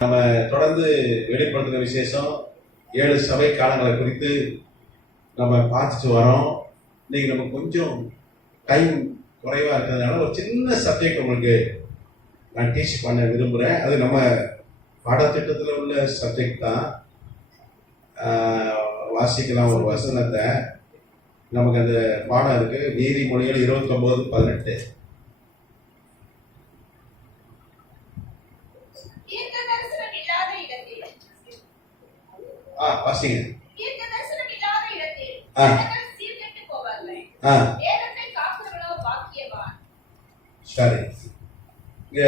நம்ம தொடர்ந்து வெளிப்படுத்துகிற விசேஷம் 7 சபை காலங்களை குறித்து நம்ம பார்த்துட்டு வரோம். இன்னைக்கு நம்ம கொஞ்சம் டைம் குறைவா இருக்கிறதுனால ஒரு சின்ன சப்ஜெக்ட் உங்களுக்கு நான் டீச் பண்ண விரும்புகிறேன். அது நம்ம பாடத்திட்டத்தில் உள்ள சப்ஜெக்ட் தான். வாசிக்கலாம் ஒரு வசனத்தை. நமக்கு அந்த பாடம் இருக்கு, நீதிமொழிகள் 29:18. வாசிங்க. சரி, இங்க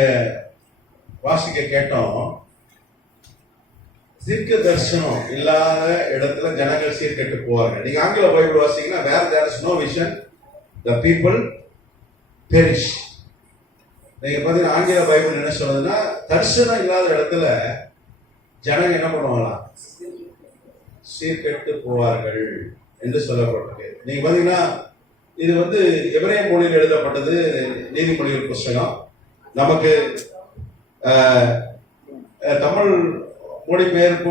வாசிக்க கேட்டோம். தீர்க்க தரிசனம் இல்லாத இடத்துல ஜனங்கள் சீர்கெட்டு போவார்கள். நீங்க ஆங்கில பைபிள் வாசிங்கன்னா where there is no vision the people perish. நீங்க பாத்தீங்கன்னா ஆங்கில பைபிள் என்ன சொல்றதுன்னா, தரிசனம் இல்லாத இடத்துல ஜனங்க என்ன பண்ணுவாங்களாம், சீர்கெட்டு போவார்கள் என்று சொல்லப்பட்டிருக்கு. நீங்க பாத்தீங்கன்னா இது எபிரேய மொழியில் எழுதப்பட்டது, நீதிமொழிகள் புஸ்தகம். நமக்கு தமிழ் மொழிபெயர்ப்பு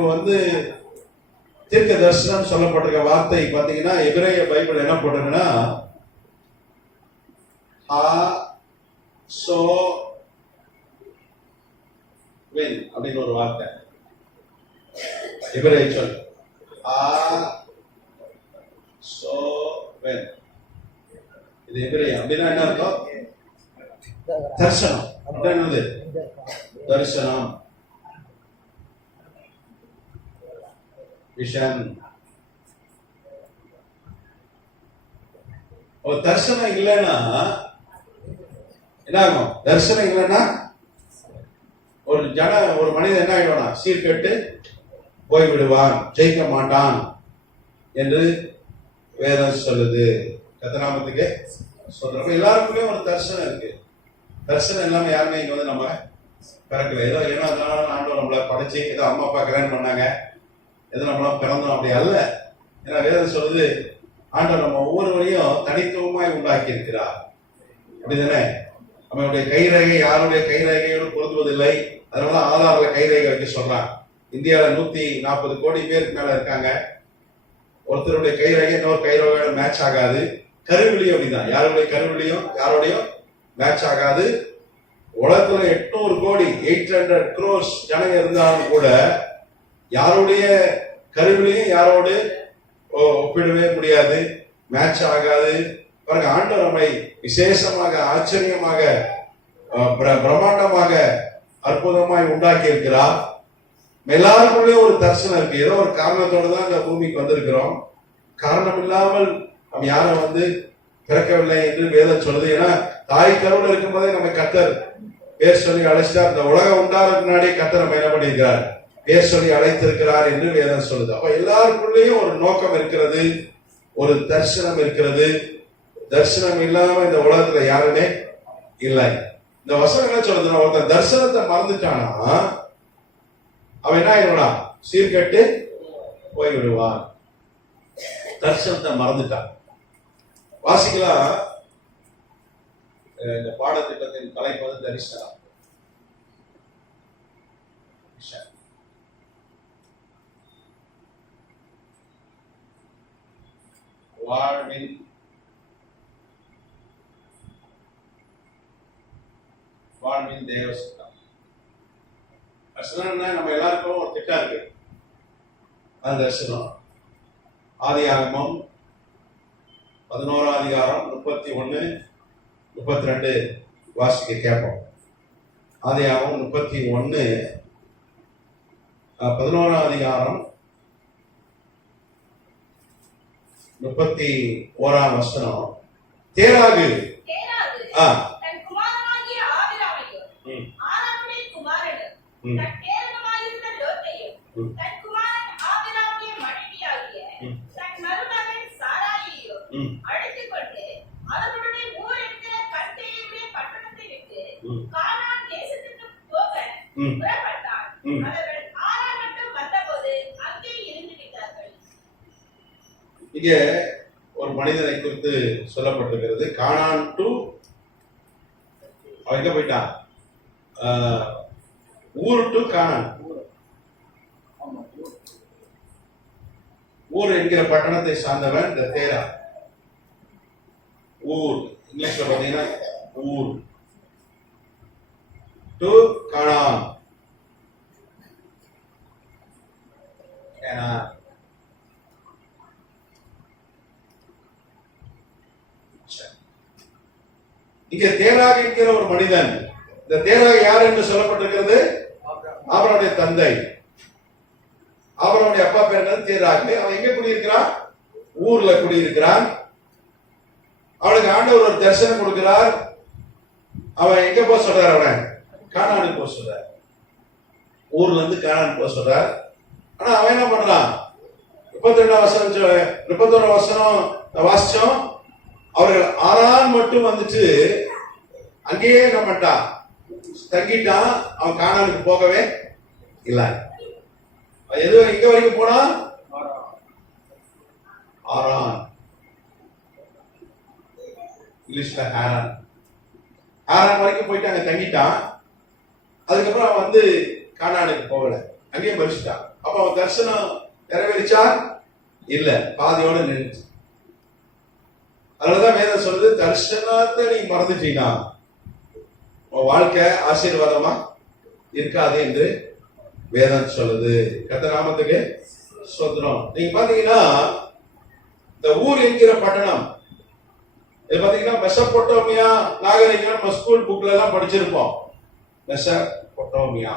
தீர்க்க தரிசனம் சொல்லப்பட்டிருக்க வார்த்தை பாத்தீங்கன்னா, எபிரேய பைபிள் என்ன போட்டிருக்குன்னா அப்படின்னு ஒரு வார்த்தை எபிரேய சொல். இது எபிரேய அப்படின்னா என்ன அர்த்தம்? தரிசனம். என்னது தரிசனம், விஷன். தரிசனம் இல்லைன்னா என்ன ஆகும்? தரிசனம் இல்லைன்னா ஒரு மனிதன் என்ன ஆயிடுவானா, சீர்கெட்டு போய்விடுவான், ஜெயிக்க மாட்டான் என்று வேதம் சொல்லுது. கத்தநாமத்துக்கு சொல்றப்ப எல்லாருக்குமே ஒரு தரிசனம் இருக்கு. தரிசனம் இல்லாம யாருமே இங்க நம்ம பிறக்கல. ஏதோ ஏன்னா ஆண்டவர் நம்மளை படைச்சு ஏதோ அம்மா அப்பா கல்யாணம் பண்ணாங்க, ஏதோ நம்மளாம் பிறந்தோம், அப்படி அல்ல. ஏன்னா வேதம் சொல்லுது, ஆண்டவர் நம்ம ஒவ்வொருவரையும் தனித்துவமாய் உண்டாக்கி இருக்கிறார். அப்படிதானே? நம்மளுடைய கைரேகை யாருடைய கைரேகையோடு பொருந்துவதில்லை. அதனால ஆதாரில் கைரேகை வைக்க சொல்றான். இந்தியாவில் 140 கோடி பேருக்கு மேல இருக்காங்க. ஒருத்தருடைய கைரேகை இன்னொரு கைரேகையோட மேட்ச் ஆகாது. கருவிலியும் அப்படிதான், யாருடைய கருவிலியும் யாரோடையும் மேட்ச் ஆகாது. உலகத்துல 800 கோடி 800 crores ஜனங்க இருந்தாலும் கூட யாருடைய கருவிலையும் யாரோடு ஒப்பிடவே முடியாது, மேட்ச் ஆகாது. பாருங்க, ஆண்டவர் நம்மை விசேஷமாக, ஆச்சரியமாக, பிரம்மாண்டமாக, அற்புதமாய் உண்டாக்கி இருக்கிறார். எல்லாருக்குள்ளே ஒரு தரிசனம் இருக்கு. ஏதோ ஒரு காரணத்தோட தான் இந்த பூமிக்கு வந்திருக்கிறோம். காரணம் இல்லாமல் நம்ம யாரும் பிறக்கவில்லை என்று வேதம் சொல்லுது. ஏன்னா தாய் கருவில் இருக்கும் போதே நம்ம கர்த்தர் பேர் சொல்லி அழைச்சிட்டார். இந்த உலகம் உண்டாகிறதுக்கு முன்னாடியே கர்த்தர் நம்ம என்ன பண்ணியிருக்கிறார், பேர் சொல்லி அழைத்திருக்கிறார் என்று வேதம் சொல்லுது. அப்ப எல்லாருக்குள்ளேயும் ஒரு நோக்கம் இருக்கிறது, ஒரு தரிசனம் இருக்கிறது. தரிசனம் இல்லாம இந்த உலகத்துல யாருமே இல்லை. இந்த வசனம் என்ன சொல்லுதுன்னா, ஒருத்தன் தரிசனத்தை மறந்துட்டானா அவன் என்ன ஆயிடுவான், சீர்கெட்டு போய்விடுவான். தரிசனத்தை மறந்துட்டான். வாசிக்கலாம். இந்த பாடத்திட்டத்தின் தலைப்பு தரிசனம். வாழ்வின் தேவசனம். நம்ம எல்லாருக்கும் ஒரு திட்டம் இருக்கு. அந்த தரிசனம் ஆதியாகமம் 11ஆம் அதிகாரம் 31, 32 வாசிக்க கேட்போம். ஆதியாகமம் 31 11ஆம் அதிகாரம் 31ஆம் வசனம். தேராகு இங்கே ஒரு மனிதனை குறித்து சொல்லப்பட்டிருக்கிறது. கானான் டு அவன் எங்க போயிட்டான், ஊர் டு கானான். ஊர் என்கிற பட்டணத்தை சார்ந்தவன் இந்த தேரா. ஊர் இங்கிலீஷ்ல பாத்தீங்கன்னா ஊர். டு கானான். இங்க தேராக என்கிற ஒரு மனிதன். இந்த தேராக யார் என்று சொல்லப்பட்டிருக்கிறது? அவருடைய தந்தை. அவருடைய அப்பா பேர் என்னது? தேராக. அவன் எங்க குடியிருக்கிறான்? ஊர்ல குடியிருக்கிறான். அவனுக்கு ஆண்டவர் ஒரு தரிசனம் கொடுக்கிறார். அவன் எங்க போக சொல்றார்? அவன் கானானுக்கு போக சொல்றார். ஊர்ல இருந்து கானான் போக சொல்றார். ஆனா அவன் என்ன பண்றான்? 31 வசனம் வாசிச்சோம். அவர்கள் ஆரான் மட்டும் வந்துட்டு அங்கேயே என்ன பண்ணிட்டான்? தங்கிட்டான். அவன் கானானுக்கு போகவே இல்லை. எது எங்க வரைக்கும் போனா? ஆரான். இங்கிலீஷ்ல ஹாரான். ஹாரான் வரைக்கும் போயிட்டு அங்க தங்கிட்டான். அதுக்கப்புறம் அவன் வந்து கானானுக்கு போகல, அங்கேயே மறிச்சிட்டான். அப்ப அவன் தரிசனம் நிறைவேறிச்சா? இல்ல, பாதியோட நின்றுச்சு. அதனாலதான் வேதம் சொல்லுது, தரிசனத்தை நீ மறந்துட்டீங்கன்னா உன் வாழ்க்கை ஆசீர்வாதமா இருக்காது என்று வேதம் சொல்லுது. கர்த்தர் நாமத்துக்கு ஸ்தோத்திரம். நீங்க பாத்தீங்கன்னா இந்த ஊர் என்கிற பட்டணம், இது பாத்தீங்கன்னா மெசபொட்டோமியா நாகரிகம் நம்ம ஸ்கூல் புக்ல எல்லாம் படிச்சிருப்போம். மெசபொட்டோமியா.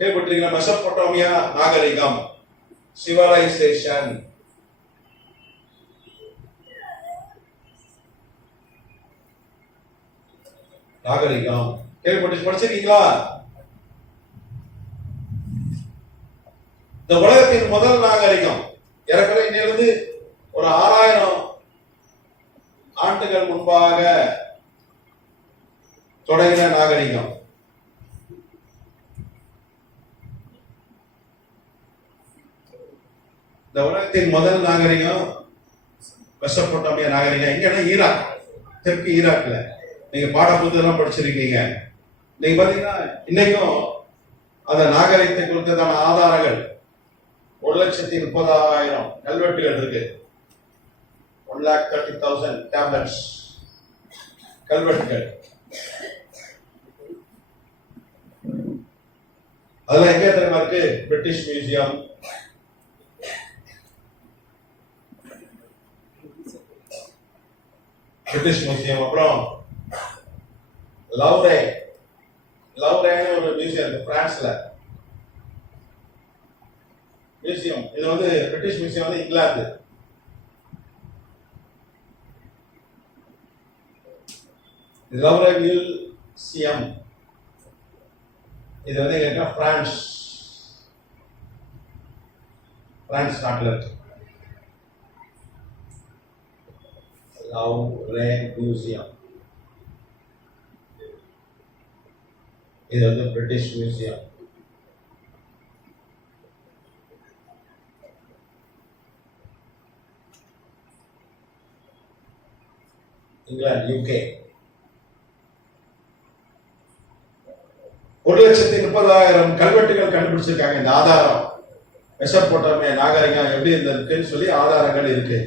கேள்விப்பட்டிருக்கீங்களா? மெசபொட்டோமியா நாகரிகம், சிவிலைசேஷன். நாகரிகம் கேள்விப்பட்டு படிச்சிருக்கீங்களா? இந்த உலகத்தின் முதல் நாகரிகம் ஏறக்குறைய இன்னிலிருந்து ஒரு 6000 ஆண்டுகள் முன்பாக தொடங்கின நாகரிகம். இந்த உலகத்தின் முதல் நாகரிகம் மெசபொட்டோமியா நாகரிகம். எங்கன்னா ஈராக், தெற்கு ஈராக்ல. நீங்க பாட புத்தகம் படிச்சிருக்கீங்க. நீங்க பாத்தீங்கன்னா இன்னைக்கும் அந்த நாகரிகத்தை குறித்ததான ஆதாரங்கள் 1,30,000 கல்வெட்டுகள் இருக்கு. 1,30,000 டேப்லெட்ஸ் கல்வெட்டுகள். அதெல்லாம் எங்க தெரியுமா இருக்கு? British museum, British museum. அப்புறம் லவ்ரே ஒரு மியூசியம் இருக்கு பிரான்ஸ்ல. மியூசியம் இது வந்து பிரிட்டிஷ் மியூசியம் வந்து இங்கிலாந்து. லவ்ரே மியூசியம் இது வந்து எங்க பிரான்ஸ் நாட்டில் இருக்கு. லவ்ரே மியூசியம் இது வந்து பிரிட்டிஷ் மியூசியம். இங்கிலாந்து, யூகே. 1,30,000 கல்வெட்டுகள் கண்டுபிடிச்சிருக்காங்க. இந்த ஆதாரம் மெசபொட்டோமியா நாகரிகம் எப்படி இருந்திருக்குன்னு சொல்லி ஆதாரங்கள் இருக்கு.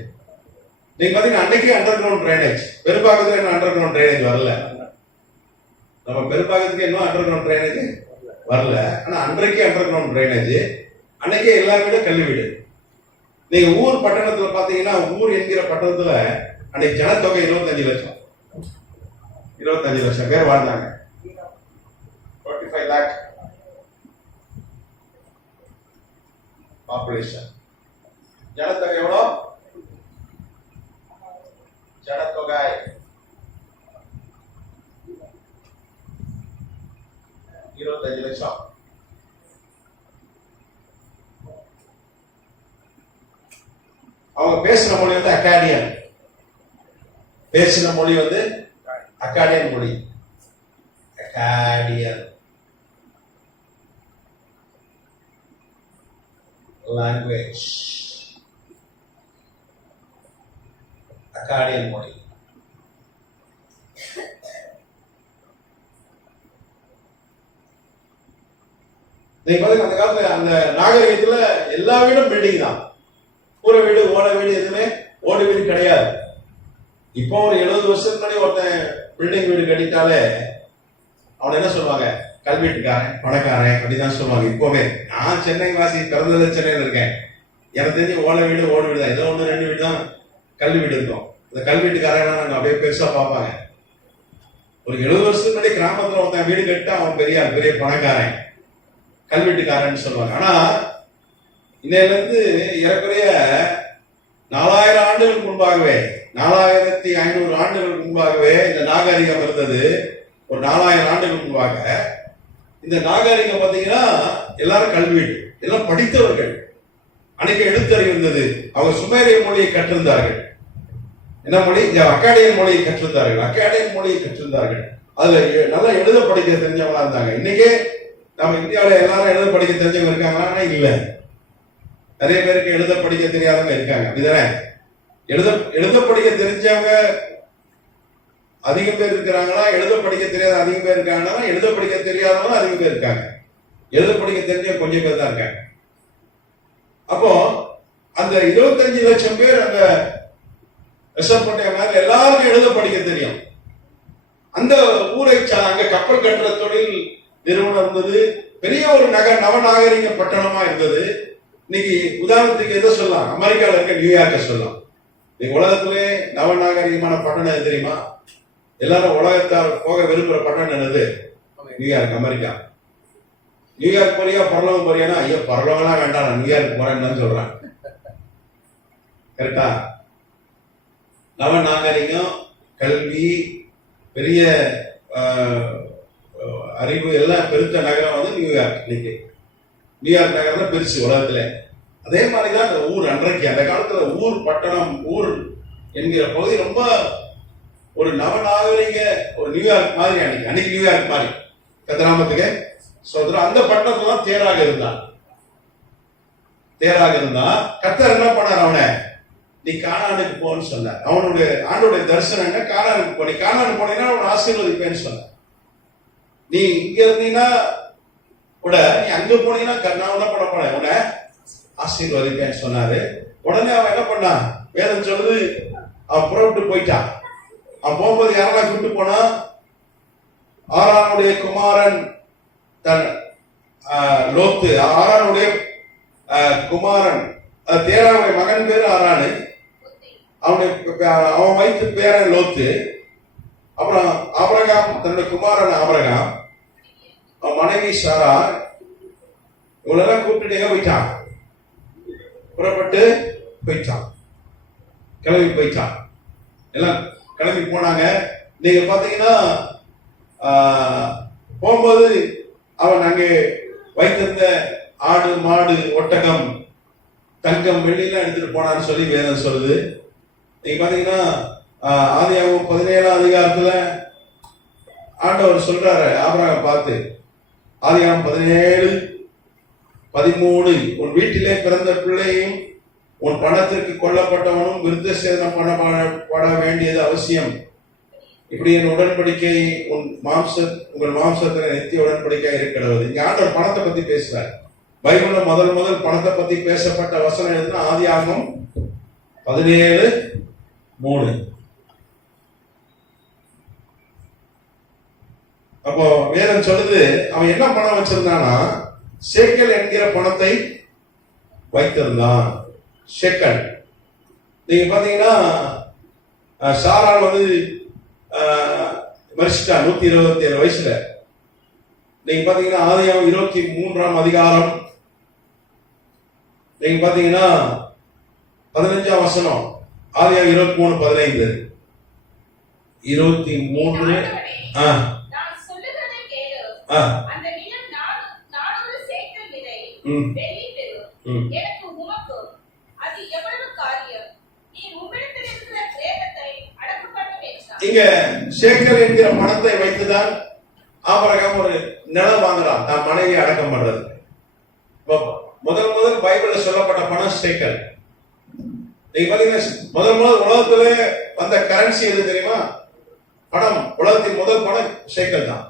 நீங்க பாத்தீங்கன்னா அன்னைக்கு அண்டர் கிரவுண்ட் டிரைனேஜ், பெரும்பாகத்துல இன்னும் அண்டர் கிரவுண்ட் டிரைனேஜ் வரல. நம்ம பெரும்பாகத்துக்கு இன்னும் அண்டர் கிரவுண்ட் டிரைனேஜ் வரல. ஆனா அன்றைக்கு அண்டர் கிரவுண்ட் டிரைனேஜ், அன்னைக்கே எல்லா வீடும் கல்வி வீடு. நீங்க ஊர் பட்டணத்துல பாத்தீங்கன்னா, ஊர் என்கிற பட்டணத்துல அன்னைக்கு ஜனத்தொகை 25 லட்சம். 25 லட்சம் பேர் வாழ்ந்தாங்க. 45 lakh பாப்புலேஷன். ஜனத்தொகை எவ்வளோ? ஜனத்தொகை 25 லட்சம். அவங்க பேசின மொழி வந்து அக்காடியன். பேசின மொழி வந்து அக்காடியன் மொழி. அக்காடியன் லாங்குவேஜ், அக்காடியன் மொழி. நீங்க பாத்தீங்கன்னா அந்த காலத்துல அந்த நாகரிகத்துல எல்லா வீடும் பில்டிங் தான். கூரை வீடு, ஓலை வீடு, எதுவுமே ஓடு வீடு கிடையாது. இப்போ ஒரு 70 வருஷத்துக்கு முன்னாடி ஒருத்தன் பில்டிங் வீடு கட்டிட்டாலே அவனை என்ன சொல்லுவாங்க? கல்வீட்டுக்காரன், பணக்காரன் அப்படிதான் சொல்லுவாங்க. இப்போவே நான் சென்னை வாசி, பிறந்தது சென்னையில இருக்கேன். எனக்கு தெரிஞ்சு ஓலை வீடு, ஓடு வீடு தான். ஏதோ 1-2 வீடு தான் கல்வி வீடு இருக்கும். இந்த கல்வீட்டுக்காரன் நாங்க அப்படியே பெருசா பார்ப்பாங்க. ஒரு 70 வருஷத்துக்கு முன்னாடி கிராமத்துல ஒருத்தன் வீடு கட்டா அவன் பெரிய பணக்காரன், கல்வெட்டுக்காரன் சொல்லுவாங்க. ஆனா இன்னையில இருந்து ஏறக்குறைய 4000 ஆண்டுகளுக்கு முன்பாகவே, 4500 ஆண்டுகளுக்கு முன்பாகவே இந்த நாகரிகம் இருந்தது. ஒரு 4000 ஆண்டுகளுக்கு முன்பாக இந்த நாகரிகம் பாத்தீங்கன்னா எல்லாரும் கல்வீடு, எல்லாம் படித்தவர்கள். அன்னைக்கு எழுத்தறிவு இருந்தது. அவங்க சுமேரிய மொழியை கற்றிருந்தார்கள். என்ன மொழி? அக்காடியன் மொழியை கற்றிருந்தார்கள். அதுல நல்லா எழுத படிக்க தெரிஞ்சவங்களா இருந்தாங்க. இன்னைக்கே நம்ம இந்தியாவில எல்லாரும் எழுத படிக்க தெரிஞ்சவங்க இருக்காங்களா? இல்ல. நிறைய பேருக்கு எழுத படிக்க தெரியாதவங்க இருக்காங்க. அப்படிதானே? எழுத படிக்க தெரிஞ்சவங்க அதிகம் பேர் இருக்கிறாங்களா? எழுத படிக்க தெரியாத அதிகம் பேர் இருக்காங்கன்னா, எழுத படிக்க தெரியாதவங்க அதிகம் பேர் இருக்காங்க. எழுத படிக்க தெரிஞ்ச கொஞ்சம் பேர் தான் இருக்காங்க. அப்போ அந்த 25 லட்சம் பேர் அங்க ரிசர்வ் பண்ண எல்லாருக்கும் எழுத படிக்க தெரியும். அந்த ஊரை அங்க கப்பல் கட்டுற தொழில் நிறுவனம் இருந்தது. பெரிய ஒரு நவநாகரிக பட்டணமா இருந்தது. இன்னைக்கு உதாரணத்துக்கு எதை சொல்லலாம்? அமெரிக்காவில் இருக்க நியூயார்க்க சொல்லலாம். இன்னைக்கு உலகத்திலே நவநாகரிகமான பட்டணம் எது தெரியுமா? எல்லாரும் உலகத்தால் போக விரும்புற பட்டணம் என்னது? New York, America. நியூயார்க் போறியா, பரலோகம் போறியானா? ஐயோ பரலோகம்லாம் வேண்டாம், நான் நியூயார்க் போறேன்னு சொல்றேன். கரெக்டா? நவநாகரிகம், கல்வி, பெரிய அறிவு எல்லாம் பெருத்த நகரம் வந்து நியூயார்க். இன்னைக்கு நியூயார்க் நகரம் தான் பெருசு உலகத்துல. அதே மாதிரிதான் அந்த ஊர் அன்றைக்கு, அந்த காலத்துல ஊர், பட்டணம், ஊர் என்கிற பகுதி ரொம்ப ஒரு நவநாகரிக ஒரு நியூயார்க் மாதிரி. அன்னைக்கு நியூயார்க் மாதிரி கத்தராமத்துக்கு சோதரர் அந்த பட்டணத்துல தான் தேராக இருந்தா கத்தர் என்ன பண்ணார்? அவனை நீ கானானுக்கு போன்னு சொன்னார். அவனுடைய ஆண்டோடைய தரிசனம் என்ன? கானானுக்கு போ. நீ கானானுக்கு போனீங்கன்னா அவனை ஆசீர்வதிப்பேன்னு சொன்ன. நீ இங்க இருந்தீங்கன்னா கூட, நீ அங்க போனீங்கன்னா நான் என்ன பண்ண போனேன்? உன்னை ஆசீர்வதிப்பேன்னு சொன்னாரு. உடனே அவன் என்ன பண்ணான்? வேதம் சொல்லுது, அவன் புறப்பட்டு போயிட்டான். அவன் போகும்போது யாரெல்லாம் கூப்பிட்டு போனா? ஆரானுடைய குமாரன் தன் லோத்து, ஆரானுடைய குமாரன், தேராவுடைய மகன் பேரு ஆரானு, அவன் வைத்து பேரன் லோத்து, அப்புறம் ஆபிரகாம் தன்னுடைய குமாரன் ஆபிரகாம், அவன் மனைவி சாரா, இவளெல்லாம் கூப்பிட்டு போயிட்டான். புறப்பட்டு போயிட்டான், கிளம்பி போயிட்டான். எல்லாம் கிளம்பி போனாங்க. நீங்க பாத்தீங்கன்னா போகும்போது அவன் அங்கே வைத்திருந்த ஆடு, மாடு, ஒட்டகம், தங்கம், வெள்ளிலாம் எடுத்துட்டு போனான்னு சொல்லி வேதம் சொல்லுது. நீங்க பாத்தீங்கன்னா ஆதியாகமம் 17ஆம் அதிகாரத்துல ஆண்டவர் சொல்றாரு ஆபிரகாம் பார்த்து, ஆதியாகமம் 17:13, உன் வீட்டிலே பிறந்த பிள்ளையும் உன் பணத்திற்கு கொல்லப்பட்டவனும் விருத்த சேதனம் பண்ணப்பட வேண்டியது அவசியம். இப்படி என் உடன்படிக்கை உங்கள் மாம்சத்துல நித்திய உடன்படிக்கை இருக்கிறது. இங்க ஆண்டவர் பணத்தை பத்தி பேசுறாரு. பைபிள்ல முதல் பணத்தை பத்தி பேசப்பட்ட வசனம் எதுனா ஆதியாகமம் 17:3. அப்போ வேதம் சொல்லுது, அவன் என்ன பணம் வச்சிருந்தானா? சேக்கல் என்கிற பணத்தை வைத்திருந்தான். சேக்கல். நீங்க பாத்தீங்கன்னா சாராள் வந்து மரிச்சிட்டா 127 வயசுல. நீங்க பாத்தீங்கன்னா ஆதியாகமம் 23ஆம் அதிகாரம் நீங்க பாத்தீங்கன்னா 15ஆம் வசனம், ஆதியாகமம் 23:15, 23. இங்க சேக்கல் என்கிற பணத்தை வைத்துதான் ஆபிரகாம் ஒரு நிலம் வாங்குறான் தான் மனைவி அடக்கம் பண்றது. முதல் பைபிள்ல சொல்லப்பட்ட பணம் சேக்கல். நீங்க பாத்தீங்கன்னா முதல் உலகத்துல வந்த கரன்சி எது தெரியுமா? பணம், உலகத்தின் முதல் பணம் ஷேக்கல் தான்.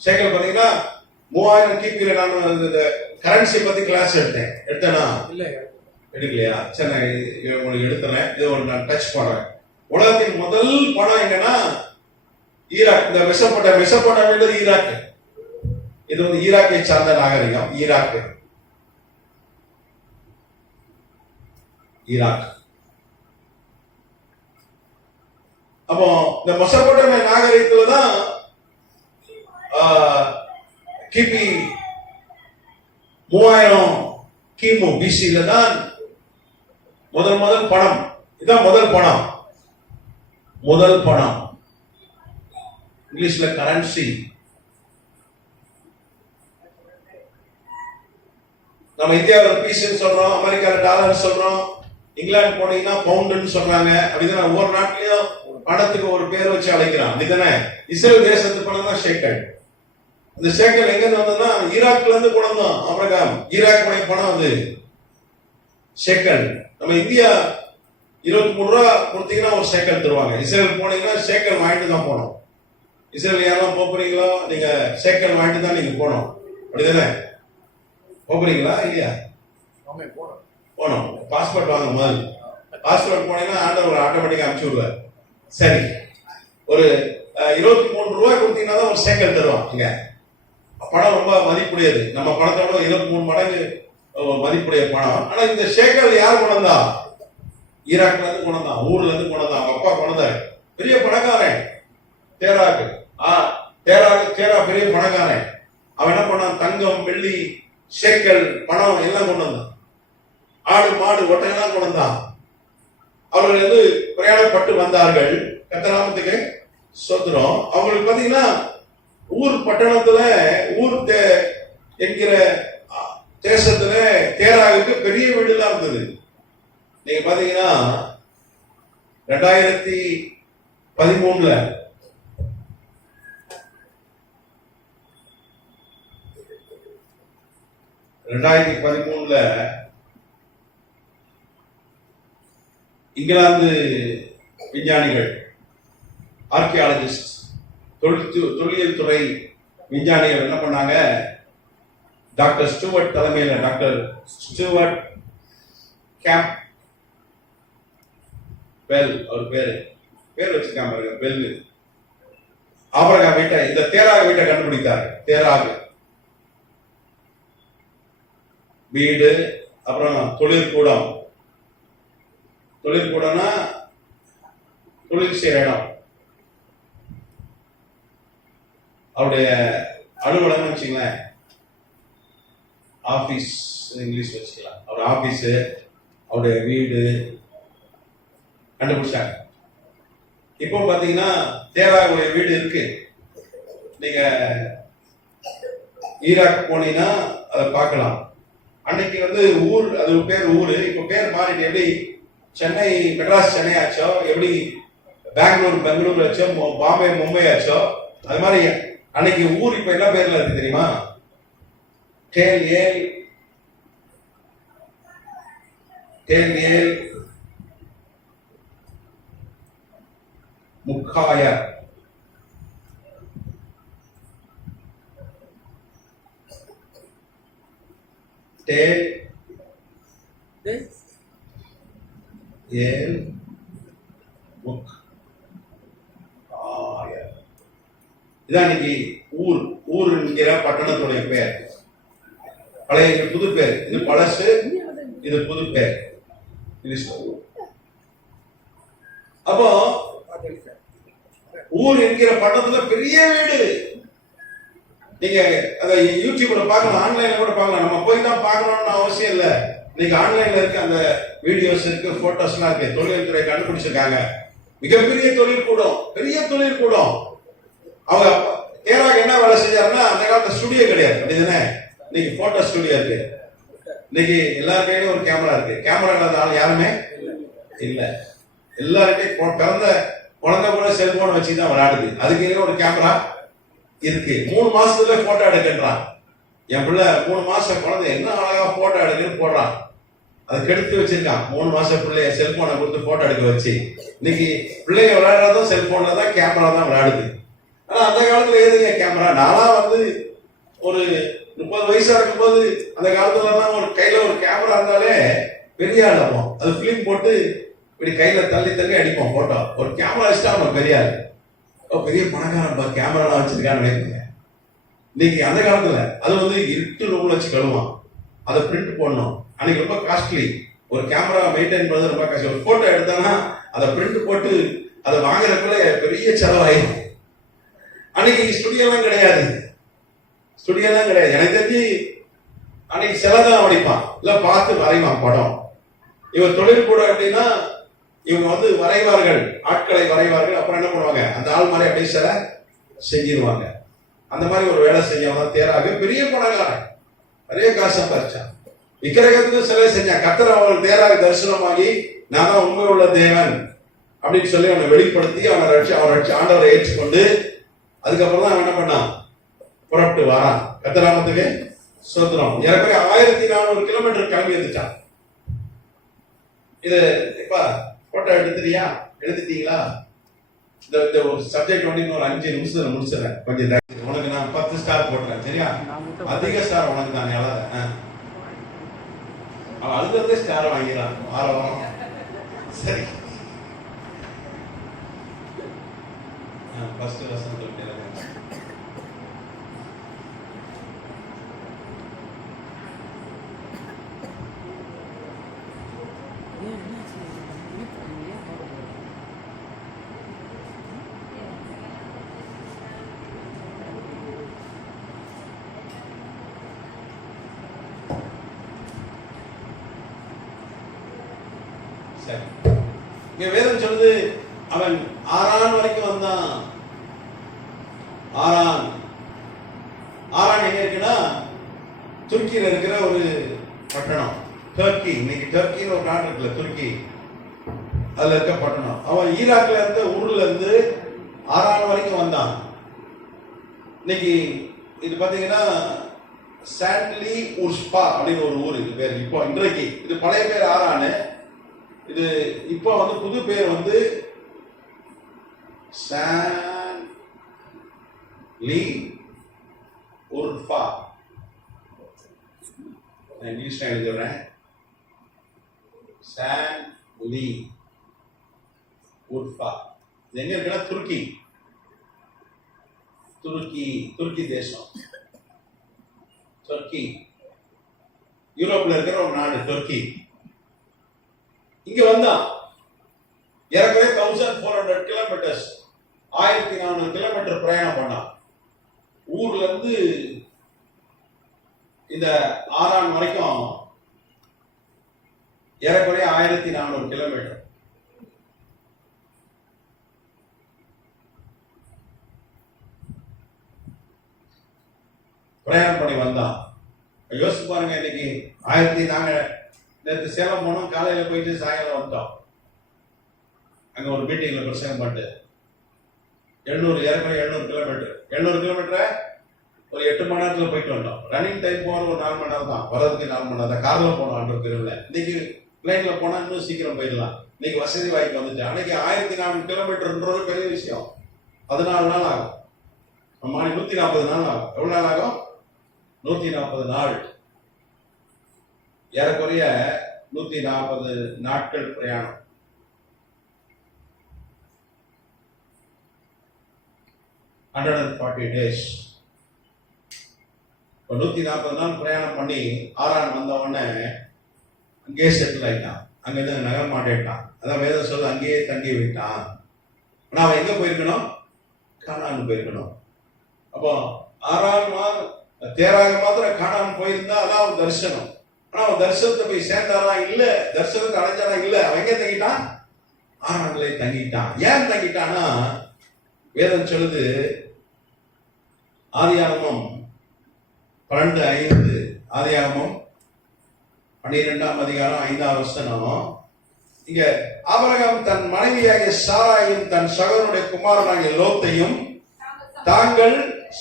ஷேக்கல் பாத்தீங்கன்னா 3000 கிபியில நான் இந்த கரன்சி பத்தி கிளாஸ் எடுத்தேனா எடுக்கலையா? சரி, நான் உங்களுக்கு எடுத்துறேன். இது ஒரு நான் டச் பண்றேன். உலகத்தின் முதல் பணம் எங்கன்னா ஈராக். இந்த மெசப்போட்டாமியா ஈராக். இது வந்து ஈராக்கை சார்ந்த நாகரிகம். ஈராக். அப்போ இந்த மெசப்போட்டாமியா நாகரிகத்துல தான் கிபி 3000 கிமு பிசில தான் முதல் பணம். இதுதான் முதல் பணம். இங்கிலீஷ்ல கரன்சி. நம்ம இந்தியாவில் பீஸ்ன்னு சொல்றோம், அமெரிக்காவில் டாலர் சொல்றோம், இங்கிலாந்து போனீங்கன்னா பவுண்டுன்னு சொல்றாங்க. அப்படிதான் ஒவ்வொரு நாட்டிலையும் பணத்துக்கு ஒரு பேர் வச்சு அழைக்கிறான். அப்படிதானே? இஸ்ரேல் தேசத்து பணம் தான் ஷேக்கல். இந்த ஷேக்கல் எங்க இருந்து வந்ததுன்னா ஈராக்ல இருந்து கொண்டு வந்தோம். ஆபிரகாம் ஈராக்குடைய பணம் அது ஷேக்கல். நம்ம இந்தியா 23 ரூபா கொடுத்தீங்கன்னா ஒரு ஷேக்கல் தருவாங்க. இஸ்ரேல் போனீங்கன்னா ஷேக்கல் வாங்கிட்டு தான் போனோம். இஸ்ரேல் யாரெல்லாம் போறீங்களோ நீங்க ஷேக்கல் வாங்கிட்டு தான் நீங்க போனோம். அப்படிதானே? போறீங்களா இல்லையா? போனோம். பாஸ்போர்ட் வாங்க முதல். பாஸ்போர்ட் போனீங்கன்னா ஆண்டவர் ஆட்டோமேட்டிக்கா அனுப்பிச்சு விடுவார். சரி, ஒரு 23 ரூபாய் கொடுத்தீங்கன்னா தான் ஒரு ஷேக்கல் தருவான். இங்க பணம் ரொம்ப மதிப்புடையது. நம்ம பணத்தோட 23 மடங்கு மதிப்புடைய பணம். ஆனா இந்த ஷேக்கல் யார் கொண்டு வந்தா? ஈராக்ல இருந்து கொண்டு வந்தான். ஊர்ல இருந்து கொண்டு வந்தான். அவங்க அப்பா கொண்டு வந்தாரு. பெரிய பணக்காரன் தேராக்கு. தேரா பெரிய பணக்காரன். அவன் என்ன பண்ணான்? தங்கம், வெள்ளி, ஷேக்கல், பணம் எல்லாம் கொண்டு வந்தான். ஆடு, மாடு, ஒட்டையெல்லாம் கொண்டு வந்தான். அவர்கள் வந்து பிரயாணப்பட்டு வந்தார்கள். கர்த்தநாமத்துக்கு ஸ்தோத்திரம். அவங்களுக்கு பாத்தீங்கன்னா ஊர் பட்டணத்துல ஊர் என்கிற தேசத்துல தேராவுக்கு பெரிய வீடு எல்லாம் இருந்தது. நீங்க பாத்தீங்கன்னா 2013 இங்கிலாந்து விஞ்ஞானிகள், ஆர்கியாலஜிஸ்ட், தொல்லியல் துறை விஞ்ஞானிகள் என்ன பண்ணாங்க? டாக்டர் ஸ்டூவர்ட் தலைமையில், டாக்டர் ஸ்டூவர்ட் கேம்ப் பெல், அவர் பேர் வச்சிருக்காங்க பெல். ஆபிரகாம் வீட்டை, இந்த தேராக வீட்டை கண்டுபிடித்தார். தேராக வீடு, அப்புறம் தொழிற்கூடம். தொழிற்கூடம்னா தொழில் செய்யற இடம். அவருடைய அலுவலகம் வச்சுங்களேன், ஆபீஸ் இங்கிலீஷ் வச்சுக்கலாம். அவர் ஆபீஸ், அவருடைய வீடு கண்டுபிடிச்சாங்க. இப்போ பாத்தீங்கன்னா தேராவுடைய வீடு இருக்கு. நீங்க ஈராக் போனீங்கன்னா அதை பார்க்கலாம். அன்னைக்கு வந்து ஊர், அது பேர் ஊரு, இப்ப பேர் மாறிட்டு. எப்படி சென்னை மெட்ராஸ் சென்னை ஆச்சோ, எப்படி பெங்களூர் ஆச்சோ, பாம்பே மும்பை ஆச்சோ, அது மாதிரி அன்னைக்கு ஊர் இப்ப என்ன பேர்ல இருக்கு தெரியுமா? டேல் முக்காயா. இதான் இன்னைக்கு ஊர் என்கிற பட்டணத்துடைய பெயர். பழைய புது பேர். இது பழசு, இது புது பேர். அப்போ ஊர் என்கிற பட்டணத்துல பெரிய வீடு. நீங்க அத யூடியூப்ல பார்க்கலாம், ஆன்லைன்ல கூட பார்க்கலாம். நம்ம போய் தான் பார்க்கணும்னு அவசியம் இல்லை. இன்னைக்கு ஆன்லைன்ல இருக்கு, அந்த வீடியோஸ் இருக்கு, போட்டோஸ் எல்லாம் இருக்கு. தொழில்துறை கண்டுபிடிச்சிருக்காங்க. மிகப்பெரிய தொழிற்கூடம், பெரிய தொழிற்கூடம். அவங்க தேராக என்ன வேலை செஞ்சாருன்னா, அந்த காலத்துல ஸ்டுடியோ கிடையாது. அப்படிதானே? இன்னைக்கு போட்டோ ஸ்டுடியோ இருக்கு. இன்னைக்கு எல்லார் கையிலும் ஒரு கேமரா இருக்கு. கேமரா இல்லாத ஆள் யாருமே இல்ல. எல்லார்கிட்டையும் பிறந்த குழந்தை கூட செல்போன் வச்சுதான் விளையாடுது. அதுக்கு ஒரு கேமரா இருக்கு. 3 மாசத்துல போட்டோ எடுக்கின்றான். என் பிள்ளை 3 மாசம் குழந்தை என்ன அழகா போட்டோ எடுக்குன்னு போடுறான். அதை கெடுத்து வச்சிருக்கான். 3 மாசம் பிள்ளைய செல்போனை கொடுத்து போட்டோ எடுக்க வச்சு. இன்னைக்கு பிள்ளைங்க விளையாடுறதும் செல்போன்ல தான், கேமரா தான் விளையாடுது. ஆனா அந்த காலத்துல எதுங்க கேமரா? நான்லாம் வந்து ஒரு 30 வயசா இருக்கும்போது அந்த காலத்துல எல்லாம் ஒரு கையில ஒரு கேமரா இருந்தாலே பெரிய ஆளுப்போம். அது பிலிம் போட்டு இப்படி கையில தள்ளி தள்ளி அடிப்போம் போட்டோ. ஒரு கேமரா வச்சுட்டா அவன் பெரிய ஆளு, பெரிய பணக்காரன் கேமரா வச்சிருக்கான்னு நினைக்கிறேன். இன்னைக்கு அந்த காலத்துல அது வந்து இருட்டு ரூம்ல வச்சு கழுவான், அதை பிரிண்ட் போடணும். அன்னைக்கு ரொம்ப காஸ்ட்லி. ஒரு கேமரா மெயின்டைன் பண்றது ரொம்ப காஸ்ட்லி. ஒரு போட்டோ எடுத்தானா அதை பிரிண்ட் போட்டு அதை வாங்குறதுக்குள்ள பெரிய செலவாயிடும். அன்னைக்கு ஸ்டுடியோலாம் கிடையாது. எனக்கு தெரிஞ்சு அன்னைக்கு செலதான் வடிப்பான், இல்ல பார்த்து வரைவான் படம். இவர் தொழில் கூட அப்படின்னா இவங்க வந்து வரைவார்கள், ஆட்களை வரைவார்கள். அப்புறம் என்ன பண்ணுவாங்க, அந்த ஆள் மாதிரி அப்படியே சில செஞ்சிருவாங்க. அந்த மாதிரி ஒரு வேலை செஞ்சவங்க தேராக பெரிய பணக்காரன், நிறைய காசு சம்பாதிச்சான். விக்கிரகத்துக்கு சிலை செஞ்சான். கர்த்தர் அவங்களுக்கு தேராக தரிசனமாகி நான் தான் உண்மை உள்ள தேவன் அப்படின்னு சொல்லி அவனை வெளிப்படுத்தி அவனை ஆண்டவரை ஏற்றுக்கொண்டு அதுக்கப்புறம் தான் அவன் என்ன பண்ணான், புறப்பட்டு வாரான். கர்த்தராமத்துக்கு சோத்திரம். ஏறக்குறைய 1400 கிலோமீட்டர் கிளம்பி வந்துட்டான். இது இப்ப போட்டோ எடுத்துட்டீங்களா? இந்த ஒரு சப்ஜெக்ட் வந்து இன்னொரு 5 நிமிஷத்துல முடிச்சிடறேன். கொஞ்சம் உனக்கு நான் 10 ஸ்டார் போட்டுறேன், சரியா? அதிக ஸ்டார் உனக்கு தான். அவன் அதுக்கு ஸ்டார் வாங்கிடலாம் வாரம். சரி, ஃபர்ஸ்ட் வசனத்துல இங்க வேதம் சொல்லுது, அவன் ஆரான் வரைக்கும் வந்தான். ஆரான் எங்க இருக்குன்னா துருக்கியில இருக்கிற ஒரு பட்டணம், டர்க்கி. இன்னைக்கு டர்க்கின்னு ஒரு நாடு இருக்குல்ல, துருக்கி, அதுல இருக்க பட்டணம். அவன் ஈராக்ல இருந்து ஊர்ல இருந்து ஆரான் வரைக்கும் வந்தான். இன்னைக்கு இது பாத்தீங்கன்னா சாண்ட்லி உர்ஸ்பா அப்படின்னு ஒரு ஊர். இது பேர் இப்போ இன்றைக்கு இது பழைய பேர் ஆரானு. இது இப்போ வந்து புது பேர் வந்து சாண்ட்லி உர்ஃபா. இங்கிலீஷ்ல எழுதுறேன். சாண்ட்லி உர்ஃபா. இது எங்க இருக்குன்னா துருக்கி தேசம். துருக்கி யூரோப்ல இருக்கிற ஒரு நாடு துருக்கி. இங்க வந்தான். ஏறக்குறைய 1400 கிலோமீட்டர்ஸ், 1400 கிலோமீட்டர் பிரயாணம் பண்ணான். ஊர்ல இருந்து இந்த ஆரான் வரைக்கும் ஏறக்குறைய 1400 கிலோமீட்டர். பிரயாணம் பண்ணி வந்தான். யோசிச்சு பாருங்க, இன்னைக்கு நாங்க நேற்று சேலம் போனோம், காலையில போயிட்டு சாயங்காலம் வந்துட்டோம். அங்க ஒரு மீட்டிங்ல பிரசங்கம் பண்ணிட்டு 700 கிலோமீட்டர் 700 கிலோமீட்டரை ஒரு 8 மணி நேரத்துல போயிட்டு வந்தோம். ரன்னிங் டைம் போற ஒரு 4 மணி நேரம் தான், வர்றதுக்கு 4 மணி நேரம் தான். கார்ல போனோம் அன்று தெருவில். இன்னைக்கு பிளைன்ல போனா இன்னும் சீக்கிரம் போயிடலாம். இன்னைக்கு வசதி வாய்ப்பு வந்துட்டு. அன்னைக்கு 1400 கிலோமீட்டர்ன்றது பெரிய விஷயம். 14 நாள் ஆகும். 140 நாள் ஆகும். எவ்வளவு நாள் ஆகும்? 140 நாள். ஏறக்குறைய 140 நாட்கள் பிரயாணம். days. 140 நாள் பிரயாணம் பண்ணி ஆரான் வந்த உடனே அங்கேயே செட்டில் ஆயிட்டான். அங்க இருந்து நகர மாட்டேட்டான். அதான் வேதம் சொல்ல அங்கேயே தங்கி விட்டான். ஆனா அவன் எங்க போயிருக்கணும்? கானான் போயிருக்கணும். அப்போ ஆரான் தேராக மாத்திரம் கானான் போயிருந்தா அதான் அவன் தரிசனம். ஆனா அவன் தரிசனத்தை போய் சேர்ந்தாரா? இல்ல. தரிசனத்தை அடைஞ்சானா? இல்ல. அவன் எங்க தங்கிட்டான்? ஆரான்ல தங்கிட்டான். ஏன் தங்கிட்டான்னா வேதம் சொல்லுது, ஆதியாகமம் 12:5, ஆதியாகமம் 12ஆம் அதிகாரம் 5ஆம் வசனம். இங்க ஆபிரகாம் தன் மனைவியாகிய சாராயும் தன் சகோதரனுடைய குமாரனாகிய லோத்தையும் தாங்கள்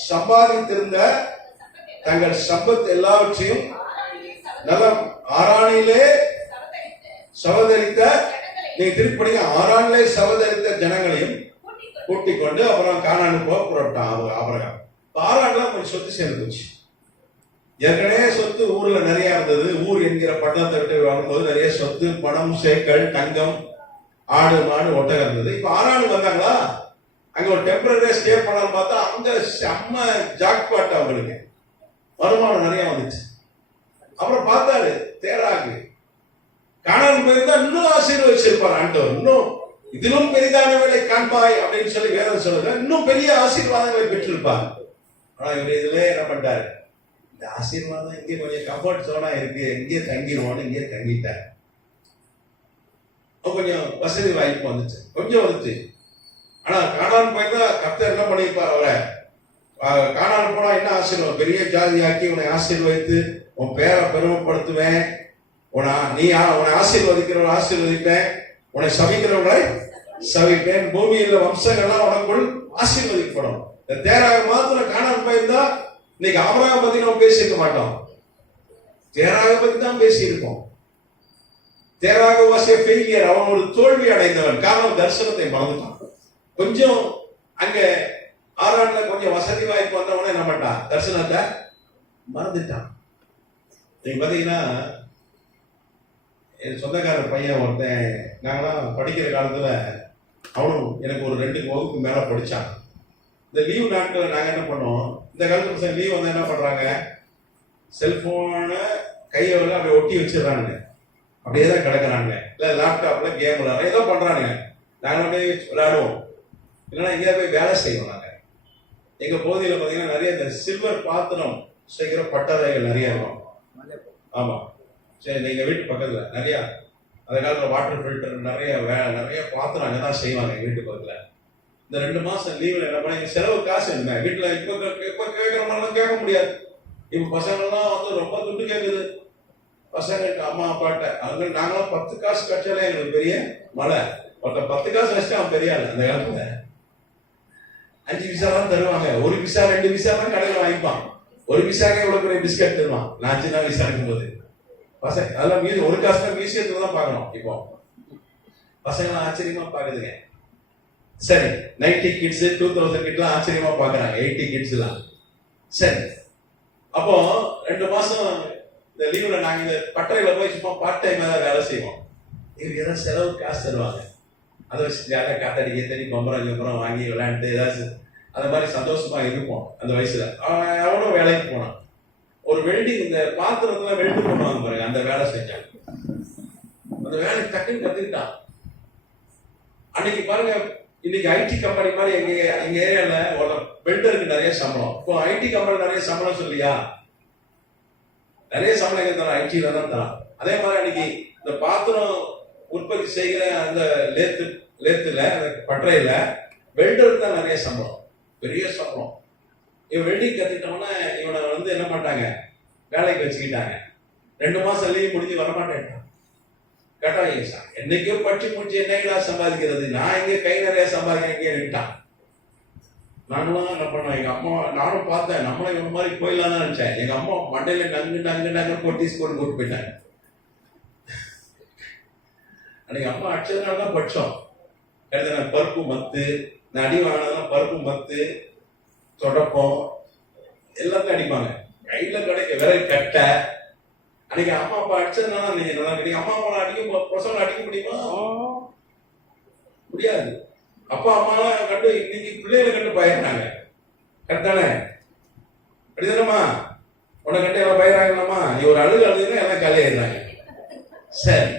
சம்பாதித்திருந்த தங்கள் சம்பத் எல்லாவற்றையும் நலம் ஆரானிலே சவதரித்த, நீங்க திருப்பி படிங்க, ஆரானிலே சவதரித்த ஜனங்களையும் கூட்டிக் கொண்டு அப்புறம் கானானு போக புறப்பட்டான் ஆபிரகாம். ஆரான்ல கொஞ்சம் சொத்து சேர்ந்து போச்சு. ஏற்கனவே சொத்து ஊர்ல நிறைய இருந்தது. ஊர் என்கிற பட்டணத்தை விட்டு வரும்போது நிறைய சொத்து, பணம், சேக்கள், தங்கம், ஆடு, மாடு, ஒட்டகம் இருந்தது. இப்ப ஆரானுக்கு வந்தாங்களா, அங்க ஒரு டெம்பரரியா ஸ்டே பண்ணலாம் பார்த்தா அங்க செம்ம ஜாக்பாட், அவங்களுக்கு வருமானம் நிறைய வந்துச்சு. அப்புறம் பார்த்தாரு தேராகு, கானான் போயிருந்தா இன்னும் ஆசீர்வதிச்சிருப்பார் ஆண்டவர், இன்னும் இதிலும் பெரிதானவர்களை காண்பாய் அப்படின்னு சொல்லி வேதம் சொல்லுங்க, இன்னும் பெரிய ஆசீர்வாதங்களை பெற்றிருப்பார். ஆனா இவர் இதுல என்ன பண்ணிட்டாரு, இந்த ஆசீர்வாதம் இங்கே கொஞ்சம் கம்ஃபர்ட் ஜோனா இருக்கு, இங்கே தங்கிடுவோம்னு இங்கே தங்கிட்டார். கொஞ்சம் வசதி வாய்ப்பு வந்துச்சு, கொஞ்சம் வந்துச்சு. ஆனா கானான் போயிருந்தா கர்த்தர் என்ன பண்ணிருப்பார் அவரை, கானான் போனா என்ன ஆசீர்வாதம், பெரிய ஜாதியாக்கி உன்னை ஆசீர்வதித்து உன் பேரை பெருமைப்படுத்துவேன், உன்னை ஆசீர்வதிக்கிறவனை ஆசீர்வதிப்பேன், உன்னை சபிக்கிறவங்களை சபிப்பேன், பூமியில வம்சங்கள்லாம் உனக்குள் ஆசீர்வதிக்கப்படும். இந்த தேராக மாத்திரம் கானான் போயிருந்தா இன்னைக்கு ஆபிரகாம் பத்தி நம்ம பேசியிருக்க மாட்டோம், தேராக பத்தி தான் பேசியிருக்கோம். தேராக வாஸ் எ ஃபெயிலியர், அவன் ஒரு தோல்வி அடைந்தவன். காரணம் தரிசனத்தை மறந்துட்டான். கொஞ்சம் அங்க ஆரான்ல கொஞ்சம் வசதி வாய்ப்பு வந்தவன என்ன பண்ணிட்டான், தரிசனத்தை மறந்துட்டான். நீங்க பாத்தீங்கன்னா என் சொந்தக்கார பையன் ஒருத்தன், நாங்களாம் படிக்கிற காலத்துல அவனும் எனக்கு ஒரு 2 வகுப்பு மேல படிச்சான். இந்த லீவ் நாட்கள் நாங்க என்ன பண்ணோம், இந்த காலத்து பசங்க லீவ் வந்து என்ன பண்றாங்க, செல்போனை கையில அப்படியே ஒட்டி வச்சிடறாங்க, அப்படியே தான் கிடக்குறாங்க, இல்ல லேப்டாப்ல கேம் விளையாடுற ஏதோ பண்றாங்க. நாங்க அப்படியே விளையாடுவோம், இல்லைன்னா எங்கேயா போய் வேலை செய்வோம். நாங்க எங்க பகுதியில் பாத்தீங்கன்னா நிறைய இந்த சில்வர் பாத்திரம் செய்கிற பட்டறைகள் நிறைய இருக்கும். ஆமா, சரி, எங்க வீட்டு பக்கத்துல நிறைய அந்த காலத்துல வாட்டர் ஃபில்டர் நிறைய பாத்திரம் அங்கதான் செய்வாங்க எங்க வீட்டு பக்கத்துல. இந்த 2 மாசம் லீவ்ல என்ன பண்ண, செலவு காசு என்ன வீட்டுல இப்ப கேட்கற மாதிரிலாம் கேட்க முடியாது. இப்ப பசங்கள்லாம் வந்து ரொம்ப துட்டு கேட்குது பசங்களுக்கு அம்மா அப்பாட்ட. அங்க நாங்களாம் 10 காசு கட்சாலே எங்களுக்கு பெரிய மழை. ஒருத்தர் 10 காசு வச்சுட்டு அவன் பெரிய ஆளு. அந்த காலத்துல 5 பைசா தான் தருவாங்க, 1 பைசா 2 பைசா தான் கடையில் வாங்கிப்பான். 1 பைசாக்கே இவ்வளவு பெரிய பிஸ்கட் தருவான். நான் சின்ன வயசா இருக்கும்போது பசங்க அதெல்லாம் ஒரு காசு தான் மியூசியத்துல தான் பார்க்கணும். இப்போ பசங்க ஆச்சரியமா பாக்குதுங்க. சரி, 90 கிட்ஸ் 2000 கிட்லாம் ஆச்சரியமா பாக்குறாங்க, 80 கிட்ஸ் எல்லாம். சரி, அப்போ 2 மாசம் இந்த லீவ்ல நாங்க இந்த பட்டறையில போய் சும்மா பார்ட் டைம் ஏதாவது வேலை செய்வோம். இவருக்கு ஏதாவது செலவு காசு தருவாங்க, அதை வச்சு ஜாலியாக காத்தடி ஏத்தடி பம்பரம் வாங்கி விளையாண்டு ஏதாவது அந்த மாதிரி சந்தோஷமா இருப்போம். அந்த வயசுல அவனும் வேலைக்கு போனான். ஒரு வெல்டிங், இந்த பாத்திரத்துல வெல்டு பண்ணுவாங்க பாருங்க, அந்த வேலை செஞ்சான். அந்த வேலை டக்குன்னு கத்துக்கிட்டான். அன்னைக்கு பாருங்க, இன்னைக்கு ஐடி கம்பெனி மாதிரி எங்க ஏரியால ஒரு வெல்டருக்கு நிறைய சம்பளம். இப்போ ஐடி கம்பெனி நிறைய சம்பளம் சொல்லியா, நிறைய சம்பளம் எங்க தரான், ஐடில தான் தரான். அதே மாதிரி அன்னைக்கு இந்த பாத்திரம் உற்பத்தி செய்கிற அந்த லேத்துல பட்டறையில வெல்டருக்கு தான் நிறைய சம்பளம், பெரிய சம்பளம். இவன் வெல்டிங் கத்துக்கிட்டோம்னா இவனை வந்து என்ன பண்ணிட்டாங்க, வேலைக்கு வச்சுக்கிட்டாங்க. 2 மாசம் லீவ் முடிஞ்சு வரமாட்டேன் கேட்டாங்க. சார் என்னைக்கோ படிச்சு முடிச்சு என்னைக்கா சம்பாதிக்கிறது, நான் எங்க கை நிறைய சம்பாதிக்கிறேன் விட்டான். நாங்களும் என்ன பண்ணோம், எங்க அம்மா நானும் பார்த்தேன், நம்மளும் இவங்க மாதிரி போயிடலாம் நினைச்சேன். எங்க அம்மா மண்டையில நங்கு போட்டி ஸ்கூல் கூட்டு போயிட்டாங்க. அன்னைக்கு அம்மா அடிச்சதுனால தான் படிச்சோம். கருது பருப்பு மத்து, நான் அடி வாங்கினதெல்லாம் பருப்பு மத்து, தொடப்பம் எல்லாத்தையும் அடிப்பாங்க. கையில கிடைக்க விரல் கட்ட. அன்னைக்கு அம்மா அப்பா அடிச்சதுனால நீங்க நல்லா கிடைக்கும். அம்மா அப்பா பசங்களை அடிக்க முடியுமா? முடியாது. அப்பா அம்மாலாம் கண்டு இன்னைக்கு பிள்ளைகளை கண்டு பயறாங்க. கரெக்டானே? அப்படிதானம்மா? உன்னை கண்டு எல்லாம் பயறாங்களாமா? நீ ஒரு அழுகு அழுதுன்னா எல்லாம் கலையிடுறாங்க. சரி,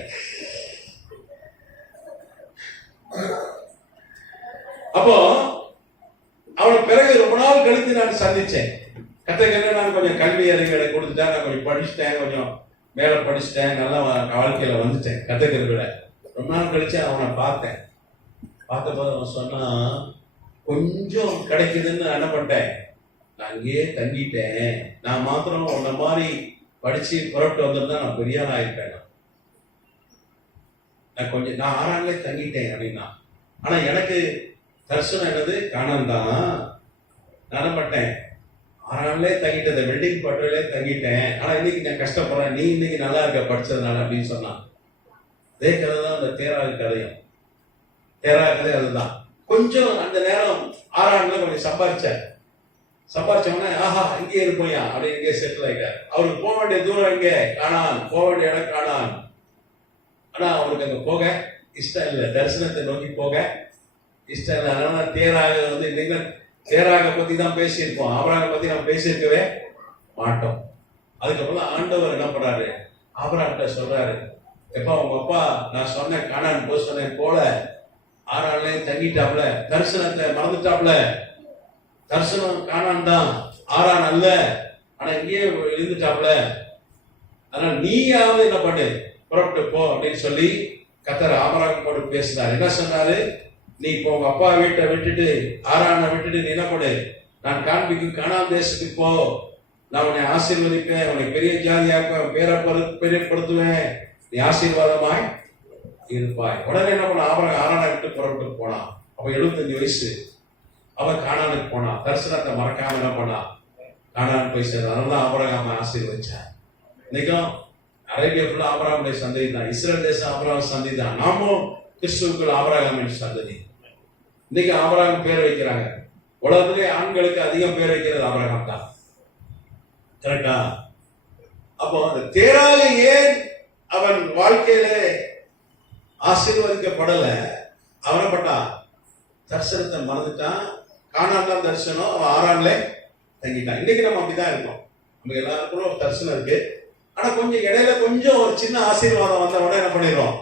அப்போ அவனை பிறகு ரொம்ப நாள் கழித்து நான் சந்திச்சேன். கற்றுக்கிட்ட நான் கொஞ்சம் கல்வி அறிவுகளை கொடுத்துட்டேன், நான் கொஞ்சம் படிச்சுட்டேன், கொஞ்சம் மேலே படிச்சுட்டேன், நல்லா வாழ்க்கையில வந்துட்டேன். கற்றுக்கிறத விட ரொம்ப நாள் கழிச்சு அவனை பார்த்தேன். பார்த்தபோது அவன் சொன்னா, கொஞ்சம் கிடைக்குதுன்னு என்ன பண்ணிட்டேன், நான் அங்கேயே தங்கிட்டேன். நான் மாத்திரம் உன்ன மாதிரி படிச்சு புறப்பட்டு வந்திருந்தா நான் பெரிய ஆள் ஆயிருப்பேன். நான் ஆறாங்களே தங்கிட்டேன் அப்படின்னா. ஆனா எனக்கு தரிசனம் என்னது, காணான் தான். நான் பட்டேன் 6 நாள்லே தங்கிட்டேன், வெல்டிங் பட்டறையிலே தங்கிட்டேன். ஆனா இன்னைக்கு நான் கஷ்டப்படுறேன், நீ இன்னைக்கு நல்லா இருக்க படிச்சதுனால அப்படின்னு சொன்னான். அதே கதை தான் அந்த தேராக கதையும். தேராக கதை அதுதான். கொஞ்சம் அந்த நேரம் ஆறாண்டுல கொஞ்சம் சம்பாதிச்சவன ஆஹா இங்கே இருப்பையா அப்படின்னு இங்கே செட்டில் ஆயிட்டார். அவருக்கு போக வேண்டிய தூரம் இங்கே காணான், போக வேண்டிய இடம் காணான். ஆனா அவருக்கு அங்க போக இஷ்டம் இல்லை, தரிசனத்தை நோக்கி போக இஷ்டம் இல்லை. அதனால தேராக இன்னைக்கு தேராக பத்தி தான் பேசியிருப்போம், ஆபிரகாமை பத்தி நம்ம பேசியிருக்கவே மாட்டோம். அதுக்கப்புறம் ஆண்டவர் என்ன பண்றாரு, ஆபிரகாம்கிட்ட சொல்றாரு, எப்பா உங்க அப்பா நான் சொன்னேன் காணான் போக சொன்னேன் போல ஆறான்லயும் தங்கிட்டாப்ல, தரிசனத்தை மறந்துட்டாப்ல. தரிசனம் காணான் தான், ஆறான் அல்ல. ஆனா இங்கேயே இருந்துட்டாப்ல. அதனால நீயாவது என்ன பண்ணு, புறப்பட்டு போ அப்படின்னு சொல்லி கர்த்தர் ஆபிரகாமோடு பேசினார். என்ன சொன்னாரு, நீ இப்போ உங்க அப்பா வீட்டை விட்டுட்டு ஆறானை விட்டுட்டு நீ என்ன பண்ணு, நான் காண்பிக்கும் காணான் தேசத்துக்கு போ, நான் உன்னை ஆசீர்வதிப்பேன், உன்னை பெரிய ஜாதியாக்குவேன், பெரியப்படுத்துவேன், நீ ஆசீர்வாதமாய் இருப்பாய். உடனே என்ன பண்ண, ஆபிரகாம் ஆறானை விட்டு புறப்பட்டு போனான். அப்ப 75 வயசு. அவன் கானானுக்கு போனான். தரிசனத்தை மறக்காம என்ன பண்ணான், கானான் போய் சேர்ந்தான். அதனால ஆபிரகாமை ஆசீர்வதிச்சான். இன்னைக்கும் அரேபியா ஃபுல்லா ஆபிரகாமுடைய சந்ததி தான், இஸ்ரேல் தேசம் ஆபிரகாம் சந்ததி தான். நாமும் கிறிஸ்துவுக்குள் ஆபிரகாமின் சந்ததி. இன்னைக்கு ஆபிரகாம் பேர் வைக்கிறாங்க. உலகத்திலே ஆண்களுக்கு அதிகம் பேர் வைக்கிறது ஆபிரகாம் தான். கரெக்டா? அப்போ அந்த தேராக ஏன் அவன் வாழ்க்கையில ஆசீர்வதிக்கப்படல, அவனப்பட்டான், தரிசனத்தை மறந்துட்டான். காணான் தான் தரிசனம், அவன் ஆறான்ல தங்கிட்டான். இன்னைக்கு நம்ம அப்படிதான் இருக்கோம். நம்ம எல்லாருக்கும் ஒரு தரிசனம் இருக்கு. ஆனா கொஞ்சம் இடையில கொஞ்சம் ஒரு சின்ன ஆசீர்வாதம் வந்த உடனே என்ன பண்ணிடுறோம்,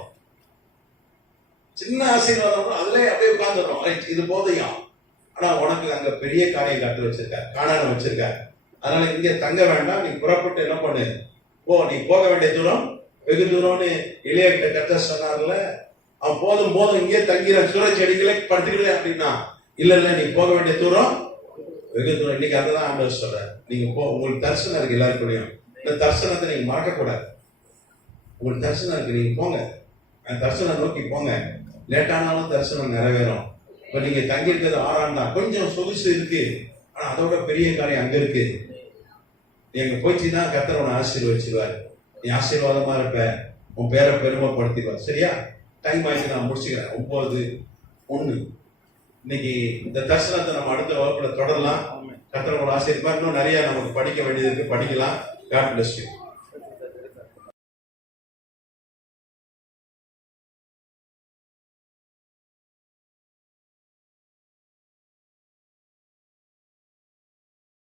சின்ன ஆசீர்வாதம் அதுல அப்படியே உட்கார்ந்துடுறோம், இது போதையும். ஆனா உனக்கு அங்க பெரிய காரியம் கட்டு வச்சிருக்க, காணான வச்சிருக்க. அதனால இங்க தங்க வேண்டாம், நீ புறப்பட்டு என்ன பண்ணு, போ, நீ போக வேண்டிய தூரம் வெகு தூரம்னு இளைய கிட்ட கத்த சொன்னார்ல. அவன் போதும் போதும் இங்கே தங்கிற சூரிய செடிகளை படுத்துக்கிடு அப்படின்னா, இல்ல நீ போக வேண்டிய தூரம் வெகு தூரம். இன்னைக்கு அதான் ஆண்டவர் சொல்ற, நீங்க போ, உங்களுக்கு தரிசனம் இருக்கு எல்லாருக்கூடையும். இந்த தரிசனத்தை நீங்க மறக்க கூடாது. உங்களுக்கு தரிசனம் இருக்கு, நீங்க போங்க, அந்த தரிசனம் நோக்கி போங்க. லேட்டானாலும் தரிசனம் நிறைவேறும். இப்ப நீங்க தங்கி இருக்கிறது ஆறாம் தான், கொஞ்சம் சொகுசு இருக்கு, ஆனா அதோட பெரிய காரியம் அங்க இருக்கு. நீங்க போச்சுன்னா கர்த்தர் உன்னை ஆசீர்வதிச்சிருவாரு. நீ ஆசீர்வாதமா இருப்ப, உன் பேரை பெருமைப்படுத்திடுவார். சரியா? டைம் ஆயிடுச்சு, நான் முடிச்சுக்கிறேன். 9:1. இன்னைக்கு இந்த தரிசனத்தை நம்ம அடுத்த வகுப்புல தொடரலாம். கர்த்தர் உங்களை ஆசீர்வாதம். இன்னும் நிறைய நமக்கு படிக்க வேண்டியது இருக்கு, படிக்கலாம். God bless you.